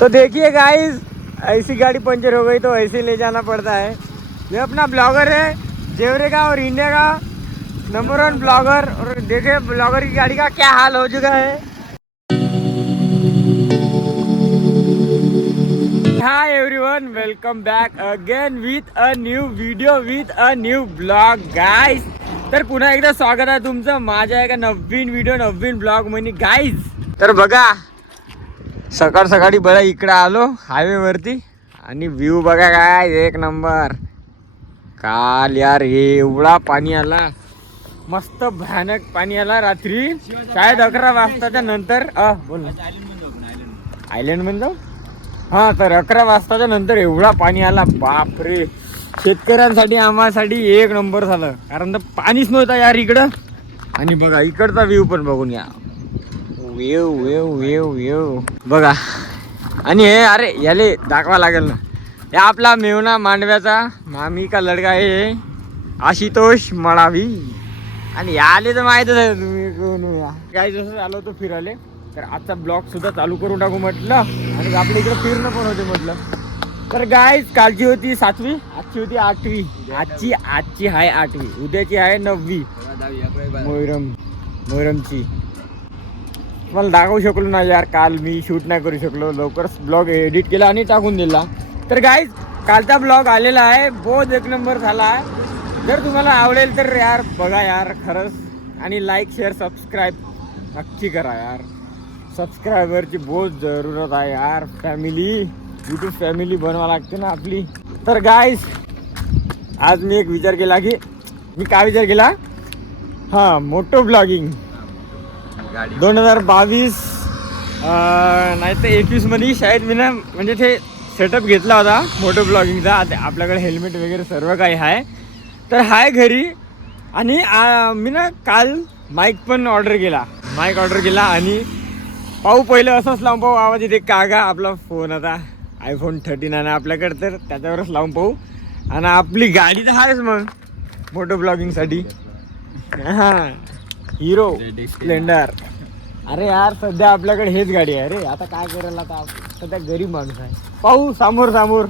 तो देखिए गाइस, ऐसी गाड़ी पंचर हो गई तो ऐसे ले जाना पड़ता है। ये अपना ब्लॉगर है, जेवरे का और इंडिया का नंबर 1 ब्लॉगर। और देखे ब्लॉगर की गाड़ी का क्या हाल हो चुका है। Hi everyone, welcome back again with a new video with a new blog guys. तर पुन्हा एकदा स्वागत आहे तुमचं माझ्या एका नवीन व्हिडिओ नवीन ब्लॉग मध्ये गाइस। तर बघा, सकाळ सकाळी बघा इकडे आलो हायवे वरती आणि व्ह्यू बघा काय एक नंबर। काल यार एवढा पाणी आला, मस्त भयानक पाणी आला रात्री शायद 11 वाजताच्या नंतर। बोल ना, आयलंड मध्ये जाऊ। हा, तर 11 वाजताच्या नंतर एवढा पाणी आला, बापरे। शेतकऱ्यांसाठी आम्हासाठी एक नंबर झालं, कारण तर पाणीच नव्हतं यार इकडं। आणि बघा इकडचा व्ह्यू पण बघून या, वेव वेव वेव वेव बघा। आणि हे अरे याले दाखवा लागेल ना, हे आपला मेवना मांडव्याचा मामी का लडका आहे आशुतोष मळावी। आणि याले तर माहीतच आहे तुम्ही कोण या काय। जसं आलो होतो फिरायला, तर आजचा ब्लॉग सुद्धा चालू करून टाकू म्हटलं, आणि आपल्या इकडे फिरणं पण होते म्हटलं। तर गाईज, कालची होती 7वी, आजची होती 8वी। आजची आहे 8वी, उद्याची आहे 9वी मोहरमची। मला दाखवू शकलो ना यार, काल मी शूट नाही करू शकलो, लवकरच ब्लॉग एडिट केला आणि टाकून दिला। तर गाईज, कालचा ब्लॉग आलेला आहे, बहुत एक नंबर झाला आहे। जर तुम्हाला आवडेल तर यार बघा यार खरंच, आणि लाईक शेअर सबस्क्राईब नक्की करा यार। सबस्क्रायबरची बहुत जरूरत आहे यार, फॅमिली यूट्यूब फॅमिली बनवा लागते ना आपली। तर गाईज, आज मी एक विचार केला की, मी काय विचार केला, हां मोटो ब्लॉगिंग 2022 नाही तर 21 मध्ये शायद मी ना, म्हणजे ते सेटअप घेतला होता मोटो ब्लॉगिंगचा। आपल्याकडे हेल्मेट वगैरे सर्व काही आहे, तर हाय घरी। आणि मी ना काल माईक पण ऑर्डर केला आणि पाहू पहिलं असंच लावून पाहू आवाज येते का आपला फोन आता iPhone 13 आहे आपल्याकडे, तर त्याच्यावरच लावून पाहू। आणि आपली गाडी तर आहेच मग मोटो ब्लॉगिंगसाठी, हां हिरो स्प्लेंडर। अरे यार सध्या आपल्याकडे हेच गाडी आहे रे, आता काय करायला, आता सध्या गरीब माणूस आहे। पाहू समोर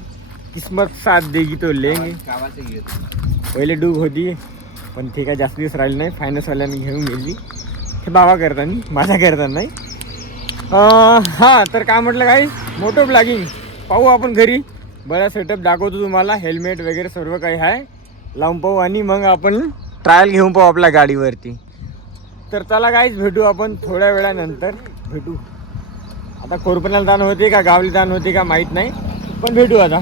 किस्मत साथ देगी तो लेंगे। पहिले डूब होती पण ठीक आहे, जास्त दिवस राहिली नाही, फायनान्सवाल्याने घेऊन गेली, हे बाबा करताना माझ्या करताना नाही। हां, तर काय म्हटलं काही मोटो ब्लॉगिंग पाहू आपण घरी, बऱ्या सेटअप दाखवतो तुम्हाला, हेल्मेट वगैरे सर्व काही आहे, लावून पाहू आणि मग आपण ट्रायल घेऊन पाहू आपल्या गाडीवरती। तर चला गाईज, भेटू आपण थोड्या वेळानंतर भेटू। आता कोरपण्याला जाण होते का गावली जाण होते का माहीत नाही, पण भेटू आता।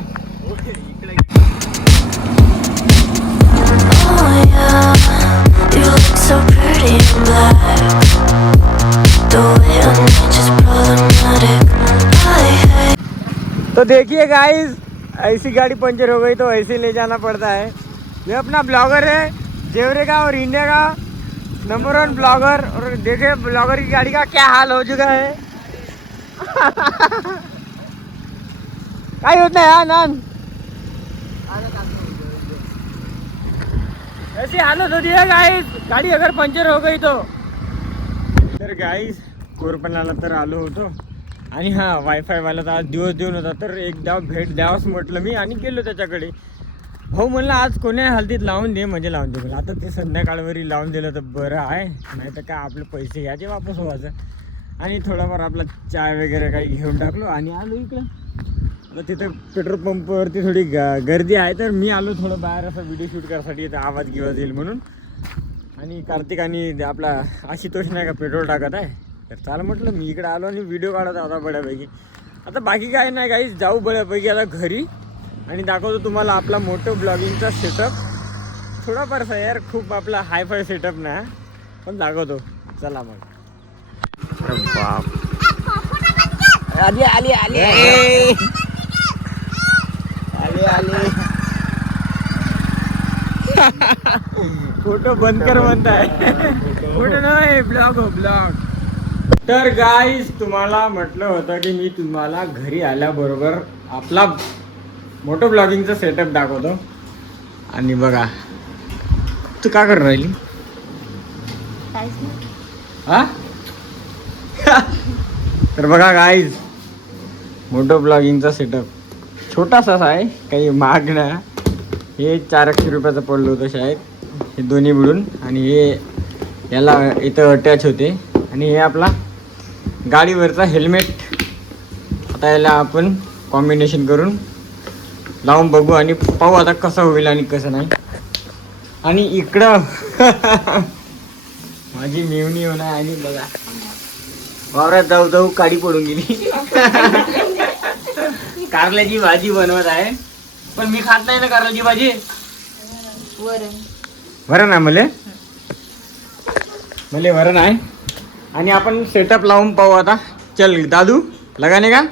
तो देखिए गाइस, ऐसी गाड़ी पंचर हो गई तो ऐसे ले जाना पड़ता है। ये अपना ब्लॉगर है, जेवरे का और इंडिया का नंबर 1 ब्लॉगर। और देखे ब्लॉगर की गाड़ी का क्या हाल हो चुका है। काय होत नाही हा नान, ऐसी हालत होती है गाइस, गाड़ी अगर पंचर हो गई तो। तर गाइस, कोरपणाला तर आलो होतो, आणि हां वायफाय वाला तर आज दिवस देऊन होता, तर एकदा भेट द्यावंच म्हटलं मी, आणि गेलो त्याच्याकडे। भाऊ म्हणलं आज कोण्या हल्दीत लावून दे, म्हणजे लावून दे. आता ते संध्याकाळवरी लावून दिलं तर बरं आहे, नाही तर काय आपले पैसे घ्यायचे वापस व्हायचं। आणि थोडाफार आपला चाय वगैरे काही घेऊन टाकलो आणि आलो इकडं। आता तिथं पेट्रोल पंपवरती थोडी गर्दी आहे, तर मी आलो थोडं बाहेर असं व्हिडिओ शूट करायसाठी, इथं आवाज गिवाज येईल म्हणून। आणि कार्तिक आणि आपला आशुतोष नाही का पेट्रोल टाकत आहे, तर चाल म्हटलं मी इकडे आलो आणि व्हिडिओ काढत आता बऱ्यापैकी। आता बाकी काय नाही काही, जाऊ बऱ्यापैकी आता घरी आणि दाखवतो तुम्हाला आपला मोटो ब्लॉगिंगचा सेटअप। थोडाफारसा यार, खूप आपला हायफाय सेटअप ना, पण दाखवतो चला मग। अरे बाप, आली आली आली आली आली फोटो बंद कर म्हणताय, फोटो नाही ब्लॉग ब्लॉग। तर गाईज, तुम्हाला म्हटलं होतं की मी तुम्हाला घरी आल्याबरोबर आपला मोटो ब्लॉगिंगचा सेटअप दाखवतो। आणि बघा, तू काय करून राहिली हा? तर बघा गाईज, मोटो ब्लॉगिंगचा सेटअप छोटासाच आहे, काही महाग नाही. हे 400 रुपयाचं पडलं होतं शाळेत, हे दोन्ही मिळून. आणि हे याला इथं अटॅच होते. आणि हे आपला गाडीवरचा हेल्मेट. आता याला आपण कॉम्बिनेशन करून लावून बघू आणि पाहू आता कसं होईल आणि कसं नाही. आणि इकडं माझी मेवणी होणार. आणि बघा वावरात जाऊ जाऊ काडी पडून गेली. कारल्याची भाजी बनवत आहे, पण मी खात नाही ना कारल्याची भाजी. वरण आहे मले वरण आहे. आणि आपण सेटअप लावून पाहू आता. चल दादू लगाने का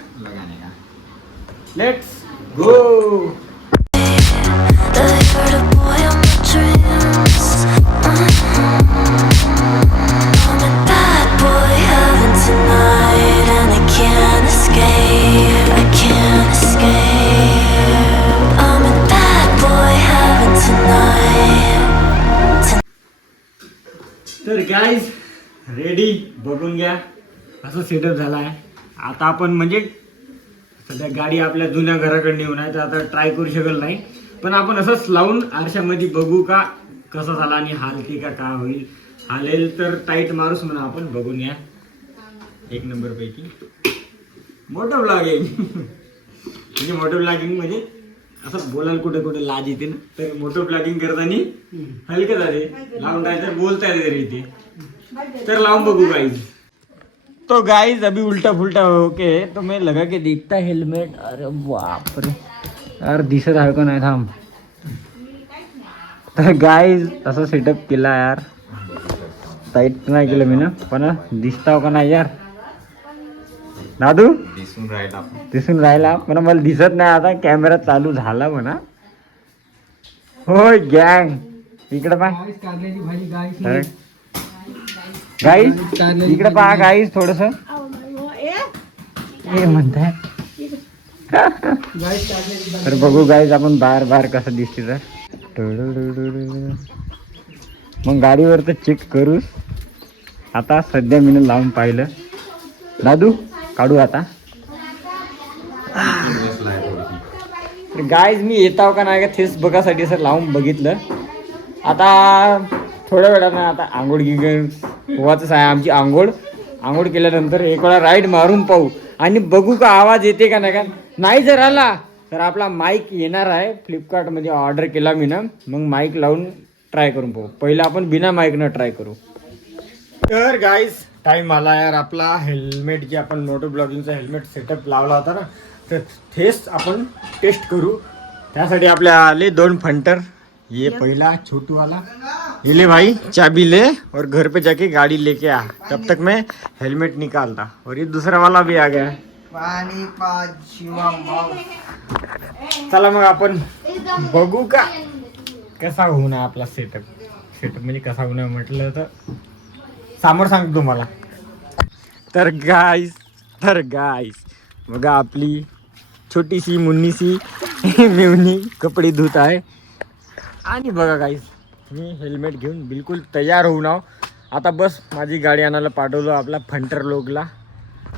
लेट्स गो. तर गाईज रेडी बघून घ्या असं सेटअप झाला आहे. आता आपण म्हणजे सध्या गाडी आपल्या जुन्या घराकडे नेऊन आहे, तर आता ट्राय करू शकत नाही. पण आपण असंच लावून आरशामध्ये बघू का कसं झाला आणि हालते का होईल. हालेल तर टाईट मारूच म्हणा आपण. बघून या. एक नंबर पैकी मोठं ब्लॉगिंग. म्हणजे मोठं ब्लॉगिंग म्हणजे असं बोलायला कुठे कुठे लाज येते ना, तर मोठं ब्लॉगिंग करताना हलकं झाले लावून राहायचं, बोलता येते रे इथे. तर लावून बघू गाईज. तो गाइस अभी उल्टा फुलटा होके तो मैं लगा के देखता हेलमेट. अरे बाप रे यार, दिसत आहे का नाही थांब. तर गाइस असं सेटअप केला यार. टाईट नाही केलं मी ना, पण दिसताव का नाही यार दादू. दिसून राहिला पण मला दिसत नाही. आता कॅमेरा चालू झाला म्हणा. होय गँग इकडे पहा गाईस, इकडे पहा गाईस थोडस हे म्हणताय. तर बघू गाईस आपण बाहेर कसं दिसते. तर मग गाडीवर तर चेक करूच. आता सध्या मी लावून पाहिलं. दादू काढू आता. तर गाईज मी येताव का नाही का तेच बघासाठी असं लावून बघितलं. आता थोड्या वेळानं आता आंघोळ होवाच आहे आमची. आंघोळ केल्यानंतर एक वेळा राईड मारून पाहू आणि बघू का आवाज येते का नाही. का नाही जर आला तर आपला माईक येणार आहे. फ्लिपकार्टमध्ये ऑर्डर केला मी ना, मग माईक लावून ट्राय करून पाहू. पहिलं आपण बिना माईकनं ट्राय करू. तर गाईज टाईम आला यार आपला. हेल्मेट जे आपण मोटो ब्लॉगिंगचा हेल्मेट सेटअप लावला होता ना, तर तेच आपण टेस्ट करू. त्यासाठी आपल्या आले 2 फंटर. ये पहला छोटू वाला, ये ले भाई चाबी ले और घर पे जाके गाड़ी लेके आ. तब तक मैं हेलमेट निकालता. और ये दूसरा वाला भी आ गया. चला मग आपण बघू का कसा होणार आपला सेटअप म्हणजे कसा होणार म्हटलं तर समोर सांगतो तुम्हाला. तर गाईस बघा आपली छोटीशी मुन्नीशी मेवणी कपडे धुत आहे. आणि बघा गाईस मी हेल्मेट घेऊन बिलकुल तयार होऊन आहो. आता बस माझी गाडी आणायला पाठवलो आपला फंटर लोकला.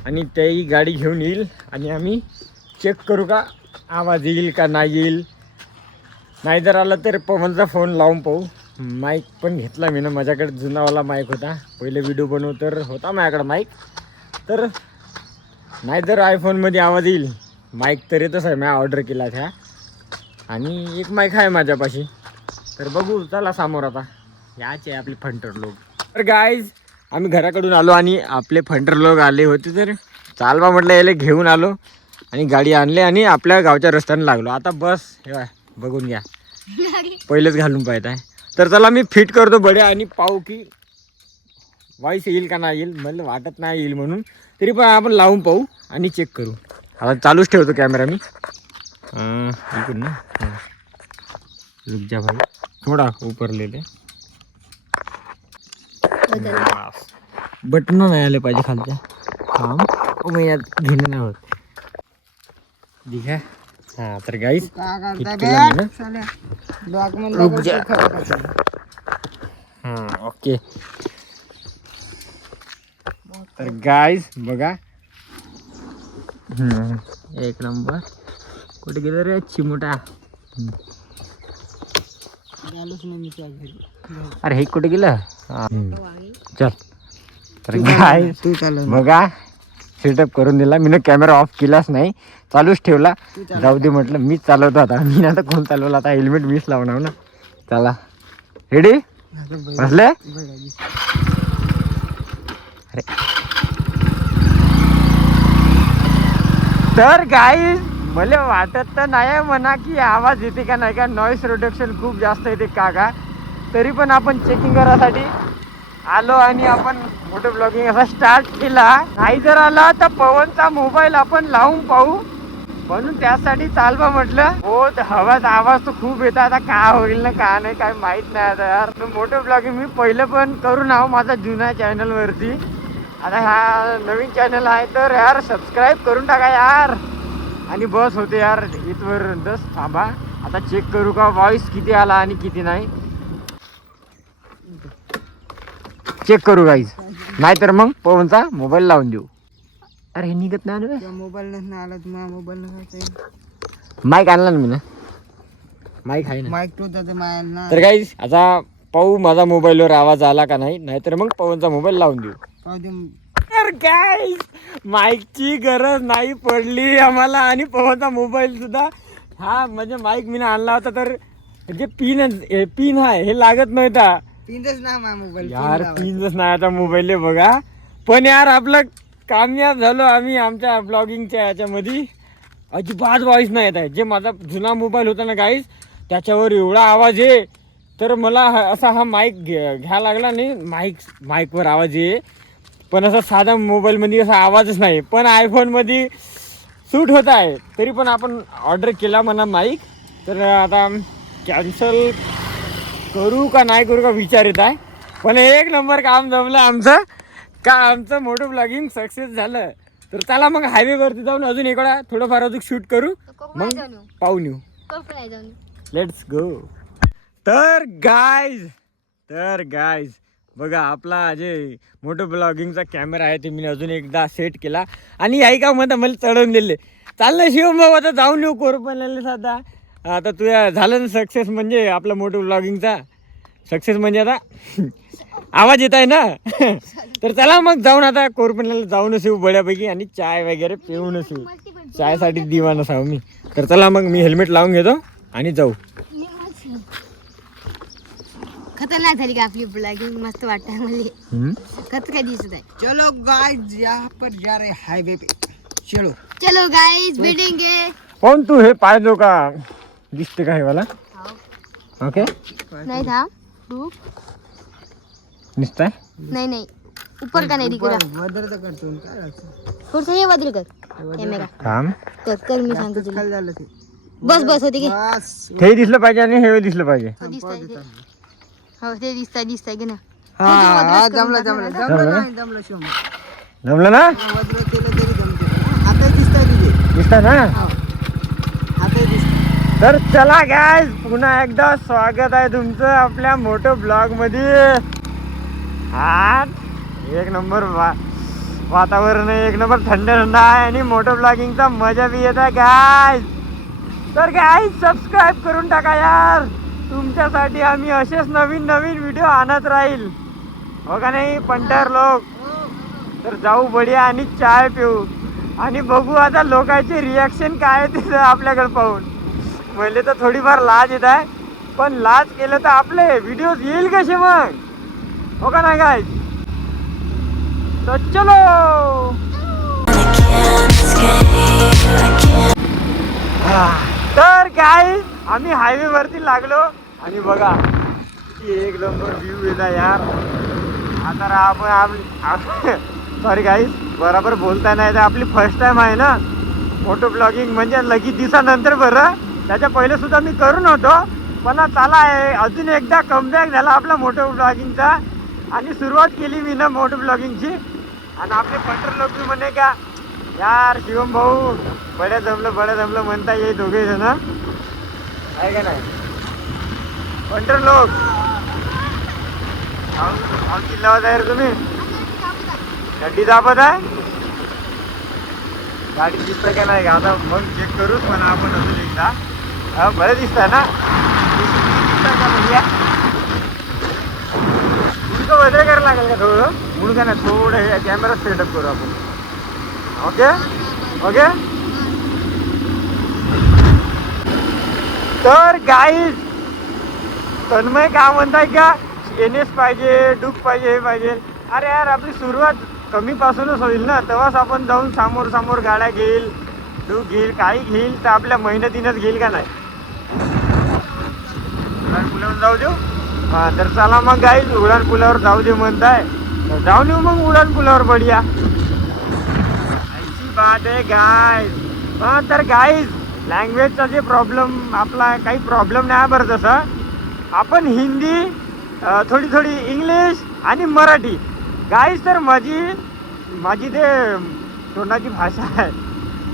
आणि त्याही गाडी घेऊन येईल आणि आम्ही चेक करू का आवाज येईल का नाही येईल. नाही जर आलं तर पवनचा फोन लावून पाहू. माईक पण घेतला मी ना, माझ्याकडे जुनावाला माईक होता. पहिले व्हिडिओ बनवू तर होता माझ्याकडे माईक. तर नाही जर आयफोनमध्ये आवाज येईल, माईक तर येतच आहे, मी ऑर्डर केला त्या. आणि एक माईक आहे माझ्यापाशी. तर बघू चला समोर. आता याचे आपले फंटर लोक. तर गाईज आम्ही घराकडून आलो आणि आपले फंटर लोक आले होते. तर चालवा म्हटलं याला घेऊन आलो आणि गाडी आणली आणि आपल्या गावच्या रस्त्याने लागलो. आता बस हे बघून घ्या, पहिलेच घालून पाहत आहे. तर चला मी फिट करतो बडे आणि पाहू की वॉइस येईल का नाही येईल. मला वाटत नाही येईल म्हणून, तरी पण आपण लावून पाहू आणि चेक करू. आता चालूच ठेवतो कॅमेरा मी. इकडून ना रुक जा भाई, थोडा ऊपर ले ले. बटन नाही आले पाहिजे खालच्या. थांब महिन्यात घेणं नाही होत. ठीक आहे. हा तर गाईस ओके. तर गाईस बघा एक नंबर. कुठे गेलं रे चिमुटा? अरे हे कुठे गेलं? चल. तर काय बघा सेटअप करून दिला मी. कॅमेरा ऑफ केलाच नाही, चालूच ठेवला. जाऊ दे म्हटलं, मीच चालवतो आता. मी आता कोण चालवलं आता? हेल्मेट मीच लावणार ना. चला रेडी बसले. अरे तर गाईज मला वाटत तर नाही म्हणा की आवाज येते का नाही का, नॉईस रिडक्शन खूप जास्त येते का. तरी पण आपण चेकिंग करायसाठी आलो आणि आपण फोटो ब्लॉगिंग असा स्टार्ट केला. नाही जर आला तर पवनचा मोबाईल आपण लावून पाहू, म्हणून त्यासाठी चालवा म्हटलं. हो हवाच आवाज तर खूप येतात. आता काय होईल ना काय नाही काय माहित नाही आता यार. मोठं ब्लॉगिंग मी पहिलं पण करून आहो माझा जुन्या चॅनल वरती. आता हा नवीन चॅनल आहे तर यार सबस्क्राईब करून टाका यार. आणि बस होते यार इथपर्यंतच. थांबा आता चेक करू का व्हॉइस किती आला आणि किती नाही. चेक करू गाईज, नाहीतर मग पवनचा मोबाईल लावून देऊ. अरे हे निघत नाही ना मोबाईल. नाही आला तुम्हाला मोबाईल माईक आणला ना मी ना. माईक आहे ना, माईक तर गाईज आता पाहू माझा मोबाईलवर आवाज आला का नाही. नाहीतर मग पवनचा मोबाईल लावून देऊ. तर गाईज माईकची गरज नाही पडली आम्हाला. आणि पवनचा मोबाईल सुद्धा हा म्हणजे माईक मी आणला होता तर जे पिन आहे हे लागत नव्हता. पिनच नाही मोबाईल यार, पिनच नाही आता मोबाईल बघा. पण यार आपलं कामयाब झालो आम्ही आमच्या ब्लॉगिंगच्या याच्यामध्ये. अजिबात व्हॉइस नाही येत आहे. जे माझा जुना मोबाईल होता ना गाईज त्याच्यावर एवढा आवाज आहे. तर मला असा हा माईक घ्या लागला नाही. माईकवर आवाज आहे पण असा साधा मोबाईलमध्ये असा आवाजच नाही. पण आयफोनमध्ये सूट होत आहे. तरी पण आपण ऑर्डर केला म्हणा माईक. तर आता कॅन्सल करू का नाही करू का विचार येत आहे. पण एक नंबर काम जमलं आमचं का आमचं मोठं ब्लॉगिंग सक्सेस झालं. तर चला मग हायवेवरती जाऊन अजून एक वेळा थोडंफार अजून शूट करू, मग पाहून येऊ. Let's go. तर गाईज बघा आपला जे मोठं ब्लॉगिंगचा कॅमेरा आहे ते मी अजून एकदा सेट केला. आणि याही का म्हणता मला चढवून दिले. चाललं शिवम भाऊ आता जाऊन येऊ कोरपणला साधा. आता तुझ्या झालं ना सक्सेस, म्हणजे आपलं मोठं ब्लॉगिंगचा सक्सेस म्हणजे आता आवाज येत आहे ना. तर चला मग जाऊन आता कोरपणला जाऊनच येऊ बड्यापैकी आणि चाय वगैरे पिऊनच येऊ. चायसाठी दिवानच आहो मी. तर चला मग मी हेल्मेट लावून घेतो आणि जाऊ. खतरनाक झाली का आपली ब्लॉगिंग, मस्त वाटत मला. खत काय दिसत आहे. चलो गाइस यहाँ पर जा रहे हाईवे पे. चलो गाइस भेटेंगे. कोण तू हे पाहिजो का दिसते का हे वाला? ओके नहीं था तू निसता है? नहीं ऊपर का नहीं दिख रहा. बदल तर करतो काय थोडं हे बदल कर कॅमेरा काम कर मी सांगतो तुला. बस होती की हे दिसलं पाहिजे आणि हे दिसलं पाहिजे. हो ते दिसतंय की ना. हा जमलं ना. दिसतं ना. तर चला गाईज पुन्हा एकदा स्वागत आहे तुमचं आपल्या मोठं ब्लॉग मध्ये. हा एक नंबर वातावरण आहे, एक नंबर थंड आहे आणि मोठं ब्लॉगिंगचा मजा बी येत आहे गाईज. तर गाईज सबस्क्राईब करून टाका यार. तुमच्यासाठी आम्ही असेच नवीन व्हिडिओ आणत राहील हो का नाही पंटर लोक. तर जाऊ बढिया आणि चाय पिऊ आणि बघू आता लोकांचे रिॲक्शन काय आहे तिथं आपल्याकडे पाहून. पहिले तर थोडीफार लाज येत आहे, पण लाज केलं तर आपले व्हिडिओज येईल कसे मग हो का नाही काय. तर चलो. तर काय आम्ही हायवे वरती लागलो आणि बघा एक नंबर व्ह्यू येत आहे यार. आता आपण सॉरी गाईज बरोबर बोलता नाही तर आपली फर्स्ट टाइम आहे ना फोटो ब्लॉगिंग, म्हणजे लगेच दिवसानंतर. बरं त्याच्या पहिले सुद्धा मी करून होतो पण चला आहे अजून एकदा कमबॅक झाला आपला मोठो ब्लॉगिंगचा. आणि सुरुवात केली मी ना मोठो ब्लॉगिंगची. आणि आपले पंटर लोक बी म्हणे का यार शिवम भाऊ बड्या जमलं म्हणता येईल दोघे जण आहे का नाही. पंटर लोक किल्लावत आहे तुम्ही गड्डी दाबत आहे. गाडी दिसतं का नाही का आता मग चेक करूच म्हणा आपण अजून एकदा. बरं दिसतंय ना दिसतंय का भैया? मुलगा वगैरे करायला लागेल का थोडं? मुलगा नाही थोडं हे कॅमेरा सेटअप करू आपण. Okay okay. तर गाईज तन्मय का म्हणताय का एनएस पाहिजे डूक पाहिजे हे पाहिजे. अरे यार आपली सुरुवात कमीपासूनच होईल ना, तेव्हाच आपण जाऊन समोर समोर गाड्या घेईल डूक घेईल काही घेईल तर आपल्या मेहनतीनंच घेईल का नाही. उडान पुलावर जाऊ देऊ. हां तर चला मग गाईज उडान पुलावर जाऊ दे म्हणताय तर जाऊन येऊ मग उडान पुलावर बढिया. ऐसी बात आहे गाईज. हां तर गाईज लँग्वेजचा जे प्रॉब्लेम आपला काही प्रॉब्लेम नाही बरं तसं. आपण हिंदी थोडी थोडी इंग्लिश आणि मराठी गाईज. तर माझी ते तोंडाची भाषा आहे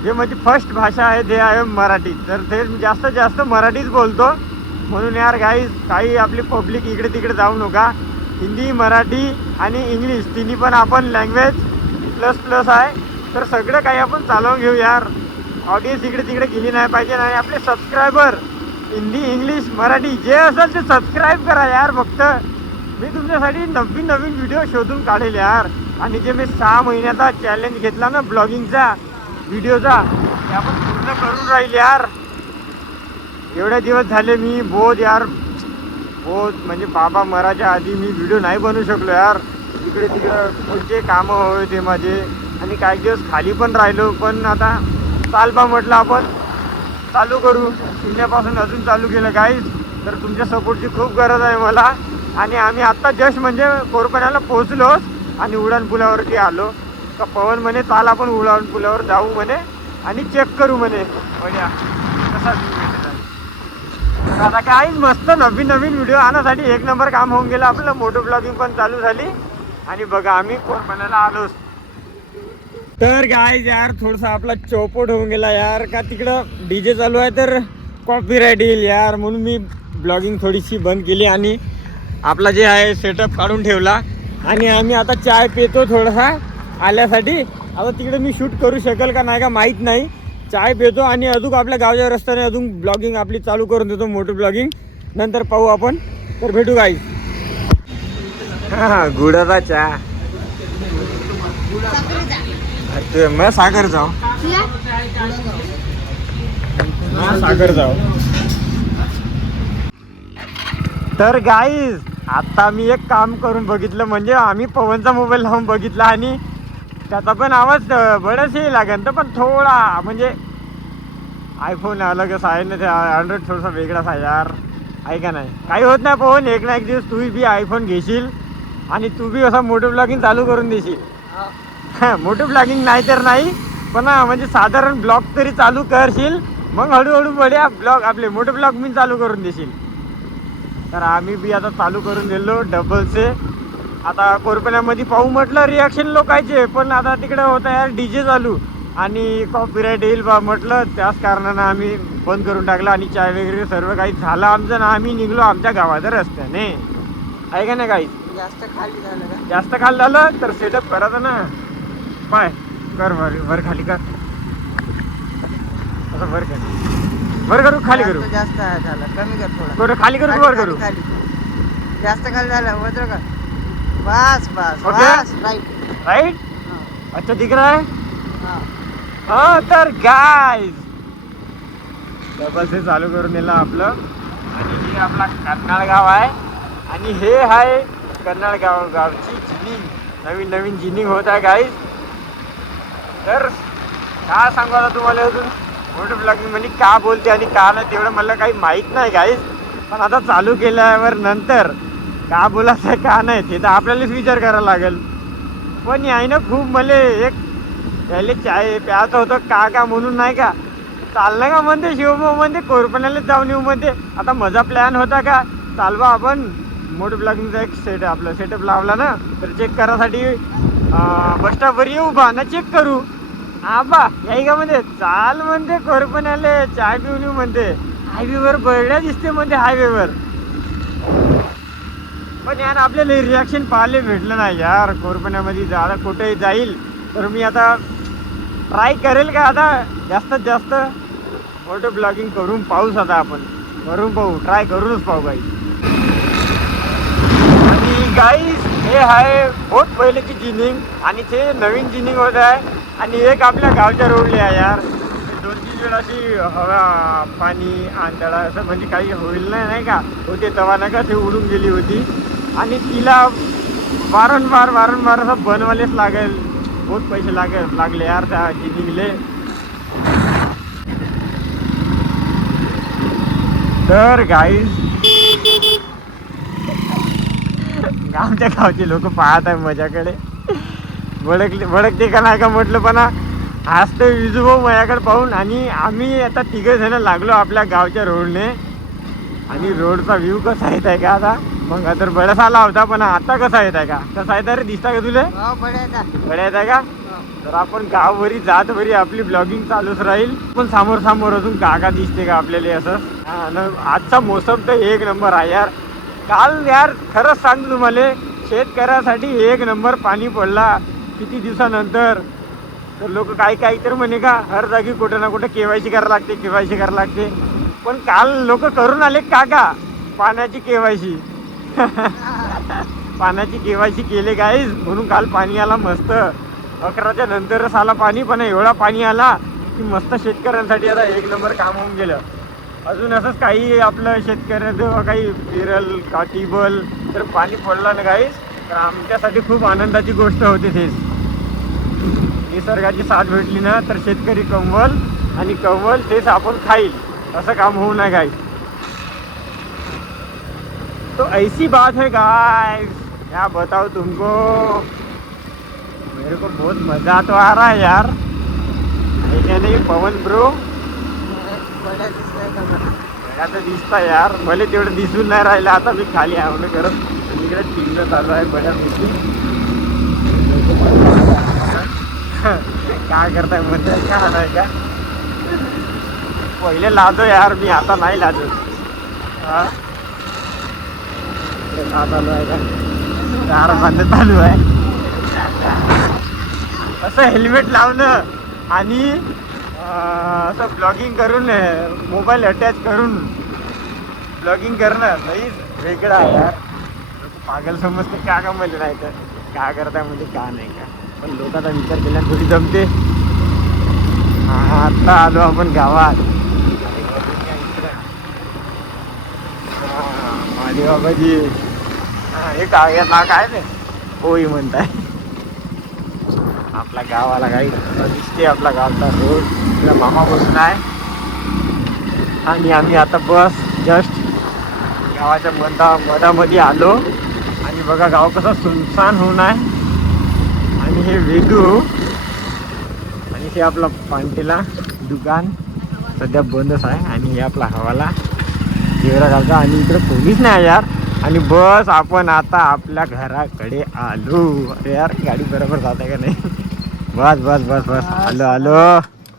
जे माझी फर्स्ट भाषा आहे ते आहे मराठी. तर ते जास्तीत जास्त मराठीच बोलतो म्हणून यार गाईज काही आपली पब्लिक इकडे तिकडे जाऊ नका. हिंदी मराठी आणि इंग्लिश तिन्ही पण आपण लँग्वेज प्लस प्लस आहे तर सगळं काही आपण चालवून घेऊ यार. ऑडियन्स इकडे तिकडे गेली नाही पाहिजे. आणि आपले सबस्क्रायबर हिंदी इंग्लिश मराठी जे असेल ते सबस्क्राईब करा यार. फक्त मी तुमच्यासाठी नवीन नवीन व्हिडिओ शोधून काढेल यार. आणि जे मी 6 महिन्याचा चॅलेंज घेतला ना ब्लॉगिंगचा व्हिडिओचा ते आपण पूर्ण करून राहील यार. एवढे दिवस झाले मी बहुत म्हणजे बाबा मराच्या आधी मी व्हिडिओ नाही बनवू शकलो यार. इकडे तिकडं कोणते कामं होते माझे आणि काही दिवस खाली पण राहिलो. पण आता चालबा म्हटलं आपण चालू करू. शून्यापासून अजून चालू केलं गाईज. तर तुमच्या सपोर्टची खूप गरज आहे मला. आणि आम्ही आत्ता जस्ट म्हणजे कोरपण्याला पोहोचलोच आणि उडान पुलावरती आलो का पवन म्हणे चाल आपण उडान पुलावर जाऊ म्हणे आणि चेक करू म्हणे बढिया कसा तर आता काय मस्त नवीन नवीन व्हिडिओ आणण्यासाठी एक नंबर काम होऊन गेलं आपलं. मोटो ब्लॉगिंग पण चालू झाली आणि बघा आम्ही कोरपण्याला आलोच. तर गाईज यार थोडासा आपला चौपट होऊन गेला यार का तिकडं डीजे चालू आहे तर कॉपीराईट येईल यार म्हणून मी ब्लॉगिंग थोडीशी बंद केली आणि आपला जे आहे सेटअप काढून ठेवला. आणि आम्ही आता चाय पितो थोडासा आल्यासाठी. आता तिकडे मी शूट करू शकेल का नाही का माहीत नाही. चाय पितो आणि अजून आपल्या गावच्या रस्त्याने अजून ब्लॉगिंग आपली चालू करून देतो मोटर ब्लॉगिंग. नंतर पाहू आपण. तर भेटू गाईज. हां गुडाचा चहा मैं सागर जाऊ सागर जाऊ. तर गाईज आता मी एक काम करून बघितलं म्हणजे आम्ही पवनचा मोबाईल लावून बघितला आणि त्याचा पण आवाज बरंचही लागेल तर पण थोडा म्हणजे आयफोन अलगच आहे ना. ते अँड्रॉइड थोडासा वेगळाच आहे यार आहे का नाही. काही होत नाही पवन एक ना एक दिवस तू बी आयफोन घेशील आणि तू बी असा मोटो ब्लॉगिंग चालू करून देशील. हां मोटो ब्लॉगिंग नाही तर नाही पण म्हणजे साधारण ब्लॉग तरी चालू करशील मग हळूहळू बढ्या ब्लॉग आपले मोठे ब्लॉग मी चालू करून देशील. तर आम्ही बी आता चालू करून दिलो डबलचे. आता कोरपण्यामध्ये पाहू म्हटलं रिॲक्शन लोकांचे पण आता तिकडे होतं यार डीजे चालू आणि कॉपीराईट येईल बा म्हटलं त्याच कारणानं आम्ही बंद करून टाकलं. आणि चाय वगैरे सर्व काही झालं आमचं ना आम्ही निघलो आमच्या गावाच्या रस्त्याने आहे का नाही. काही जास्त खाली झालं का? जास्त खाली झालं तर सेटअप करायचं ना. पाय कर वर खाली कर असं वर करू खाली करू. जास्त झालं कमी कर थोडं. थोडं खाली करू वर करू. खाली जास्त खाली झालं वज्र कर. बस बस ओके. बस राईट राईट अच्छा दिख रहा है. हां हा तर गाईज डबल से चालू करून दिलं आपलं. आणि हे आपला कर्नाळ गाव आहे आणि हे आहे कर्नाळ गावची जिनिंग नवीन नवीन जिनिंग होत आहे गाईज. तर काय सांगू आता तुम्हाला अजून मोठं ब्लॉगिंग म्हणजे का बोलते आणि का नाही तेवढं मला काही माहीत नाही गाईज. पण आता चालू केल्यावर नंतर का बोलायचं का नाही ते तर आपल्यालाच विचार करायला लागेल. पण यायनं खूप मला एक पहिले चाय प्यायचं होतं का म्हणून नाही का चाललं का म्हणते शिवभाऊ म्हणते कोरपण्याला जाऊन येऊ म्हणते. आता माझा प्लॅन होता का चालवा आपण मोठं ब्लॉगिंगचा एक आपलं सेटअप लावला ना तर चेक करायसाठी बस स्टॉपवर येऊ बा ना चेक करू. हा बा याही का म्हणते चाल म्हणते कोरपण्याला चाय पिऊन येऊ म्हणते. हायवेवर बरड्या दिसते म्हणते हायवेवर. पण यार आपल्याला रिॲक्शन पाहायला भेटलं नाही यार. कोरपण्यामध्ये जायला कुठेही जाईल तर मी आता ट्राय करेल का आता जास्तीत जास्त फोटो ब्लॉगिंग करून पाहूच आता आपण करून पाहू ट्राय करूनच पाहू गाईस. आणि गाईस हे आहे बहुत पहिलेची जिनिंग आणि ते नवीन जिनिंग होत आहे आणि एक आपल्या गावच्या रोडली आहे यार. 2-3 वेळा अशी हवा पाणी आंधळा असं म्हणजे काही होईल नाही का होते तेव्हा नाही का ते उडून गेली होती आणि तिला वारंवार असं बनवायलाच लागेल. बहुत पैसे लागले यार त्या जिनिंगले. तर गाईस गावचे लोक पाहत आहे माझ्याकडे भडकते का नाही का म्हटलं पण हसते विजू भाऊ माझ्याकडे पाहून. आणि आम्ही आता 3 जण लागलो आपल्या गावच्या रोडने आणि रोडचा व्ह्यू कसा येत आहे का आता मग तर बडस आला होता पण आता कसा येत आहे का कसा येत आहे रे दिसता का तुला बड्या येत आहे का. तर आपण गावभरी जात भरी आपली ब्लॉगिंग चालूच राहील पण समोर अजून काका दिसते का आपल्याला असं. आजचा मोसम तर 1 नंबर आहे यार. काल यार खरंच सांगतो तुम्हाला शेतकऱ्यासाठी 1 नंबर पाणी पडला किती दिवसानंतर. तर लोक काही तर म्हणे का हर जागी कुठे ना कुठे KYC करायला लागते पण काल लोक करून आले काका पाण्याची KYC पाण्याची KYC केले गाईज म्हणून काल पाणी आला मस्त. 11च्या नंतरच आला पाणी पण एवढा पाणी आला की मस्त शेतकऱ्यांसाठी आता 1 नंबर काम होऊन गेलं. अजून असंच काही आपलं शेतकऱ्याचं काही फिरल का टिबल तर पाणी पडलं ना गाईज तर आमच्यासाठी खूप आनंदाची गोष्ट होती. तेच निसर्गाची साथ भेटली ना तर शेतकरी कमवल आणि कमवल तेच आपण खाईल असं काम होऊ नये गाईज. तो ऐसी बात है गाइस क्या बताओ तुमको मेरे को बहुत मजा तो आ रहा है यार. क्या नाही पवन ब्रो आता दिसता यार भले तेवढं दिसून नाही राहिलं. आता मी खाली आवडलं करत इकडे टिंग चालू आहे बऱ्यापैकी. काय करताय म्हणजे का नाही का पहिले लाजो यार मी आता नाही लाजत. हा चालू आहे का दार बंद चालू आहे. असं हेल्मेट लावणं आणि असं ब्लॉगिंग करून मोबाईल अटॅच करून ब्लॉगिंग करणं नाही वेगळं आहे यार. पागल समजते का म्हणजे नाही तर काय करताय म्हणजे का नाही का पण लोकांचा विचार केल्याने थोडी जमते. आता आलो आपण गावात माझे बाबाजी हे काय ते होई म्हणताय आपला गावाला काही दिसते आपला गावचा रोड तिला मामा बसून आहे आणि आम्ही आता बस जस्ट गावाच्या मधामध्ये आलो आणि बघा गाव कसं सुनसान होऊन आहे. आणि हे वेदू आणि हे आपला पांटेला दुकान सध्या बंदच आहे आणि हे आपला हवाला जेवरा गावचा आणि इकडे कोणीच नाही यार. आणि बस आपण आता आपल्या घराकडे आलो. अरे यार गाडी बरोबर जात आहे का नाही. बस आलो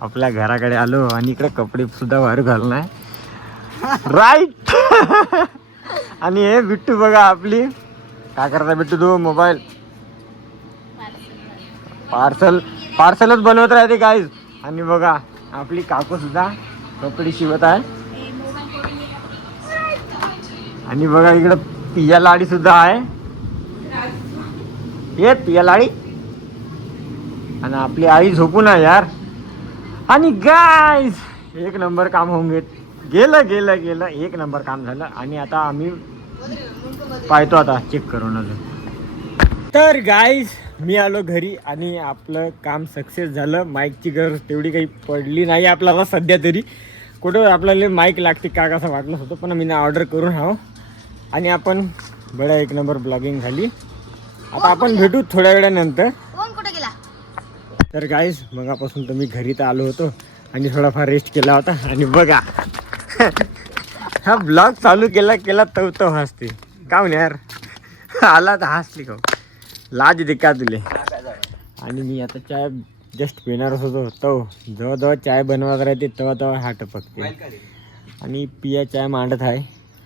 आपल्या घराकडे आलो आणि इकडे कपडे सुद्धा वारू घालून आहे राईट. आणि हे बिट्टू बघा आपली काय करता बिट्टू तू मोबाईल पार्सलच बनवत राहते गाईज. आणि बघा आपली काकू सुद्धा कपडे शिवत आहे आणि बघा इकडं पिया लाडी सुद्धा आहे. ये पिया लाडी आणि आपली आई झोपून आहे यार. आणि गाईज 1 नंबर काम होऊन गेलं 1 नंबर काम झालं. आणि आता आम्ही पाहतो आता चेक करून अजून. तर गाईज मी आलो घरी आणि आपलं काम सक्सेस झालं. माईकची गरज तेवढी काही पडली नाही आपल्याला सध्या तरी. कुठं आपल्याला माईक लागते का कसं वाटलं होतं पण मी ऑर्डर करून हवं आणि आपण बड्या 1 नंबर ब्लॉगिंग झाली. आता आपण भेटू थोड्या वेळानंतर. तर गाईज मगापासून तर मी घरी तर आलो होतो आणि थोडाफार रेस्ट केला होता. आणि बघा हा ब्लॉग चालू केला तो हसते का म्हणे यार आला तर हसली का लाज दे का तुले. आणि मी आता चाय जस्ट पिणारच होतो तो जेव्हा चाय बनवत राहते तेव्हा हा टपकते. आणि पिया चाय मांडत आहे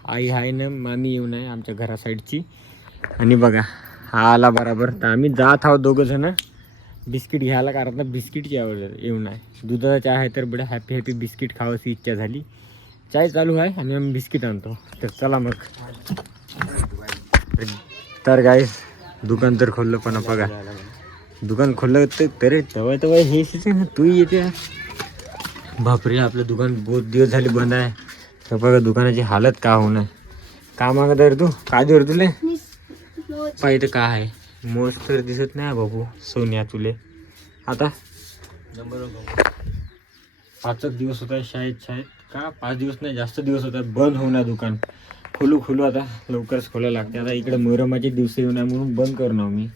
आई आहे ना मामी येऊन आहे आमच्या घरा साईडची. आणि बघा हा आला बरोबर तर आम्ही जात आहोत 2 जण बिस्किट घ्यायला कारण आता बिस्किटची आवड येऊन आहे. दुधाचा चहा आहे तर बडं हॅपी हॅपी बिस्किट खावायची इच्छा झाली. चाय चालू आहे आणि आम्ही बिस्किट आणतो. तर चला मग. तर गाईस दुकान तर खोललं पण बघा दुकान खोललं तरी तेव्हा हे ना तू येते. बापरे आपलं दुकान बहुत दिवस झाले बंद आहे. तर बघा दुकानाची हालत का होणार. का मागत आहे रे तू काय देऊ तुले पाहिजे का आहे. मोज तर दिसत नाही बाबू सोन्या तुले. आता 5 दिवस होत आहे शाळेत का 5 दिवस नाही जास्त दिवस होत आहे बंद होणार दुकान. खोलू आता लवकरच खोलायला लागते. आता इकडे मोहरमाचे दिवस येऊ नये म्हणून बंद करणार मी.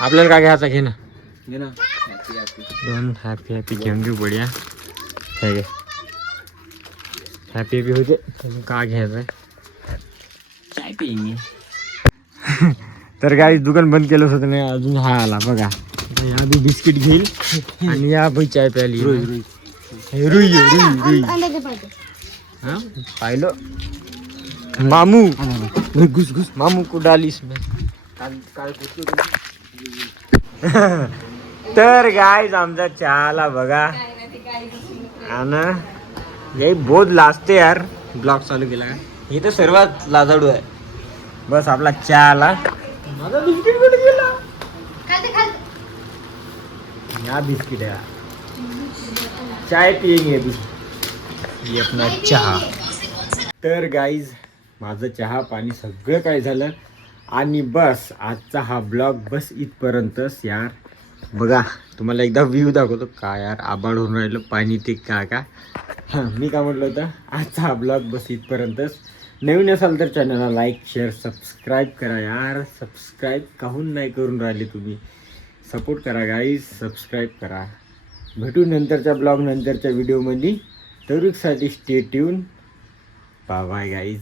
आपल्याला काय घ्यायचा घे ना 2 हॅपी हॅपी घेऊन घेऊ बढिया. हॅपी हॅपी होते का घ्यायचं आहे चाय पिईंगे. तर काही दुकान बंद केलंच होतं नाही अजून हा आला बघा. या बी बिस्किट घेईल आणि या बी चाय प्यायली. रुई हा पाहिलं मामू घुस मामू को डालीस में. तर गाईज आमचा चहाला बघा आणि बहुत लाजते यार ब्लॉग चालू केला का. हे तर सर्वात लाजाडू आहे. बस आपला चहाला माझा बिस्किट कुठे गेला. या बिस्किट है चाय पियेंगे अभी ये अपना चहा. तर गाईज माझं चहा पाणी सगळं काय झालं आणि बस आजचा हा ब्लॉग बस इथपर्यंतच यार. बघा तुम्हाला एकदा व्ह्यू दाखवतो का यार आबाळ होऊन राहिलं पाणी ते का मी काय म्हटलं होतं आजचा हा ब्लॉग बस इथपर्यंतच. नवीन असाल तर चॅनलला लाईक शेअर सबस्क्राईब करा यार. सबस्क्राईब काहून नाही करून राहिले तुम्ही. सपोर्ट करा गाईज सबस्क्राईब करा. भेटू नंतरच्या ब्लॉग नंतरच्या व्हिडिओमध्ये. तरुकसाठी stay tune. Bye bye guys.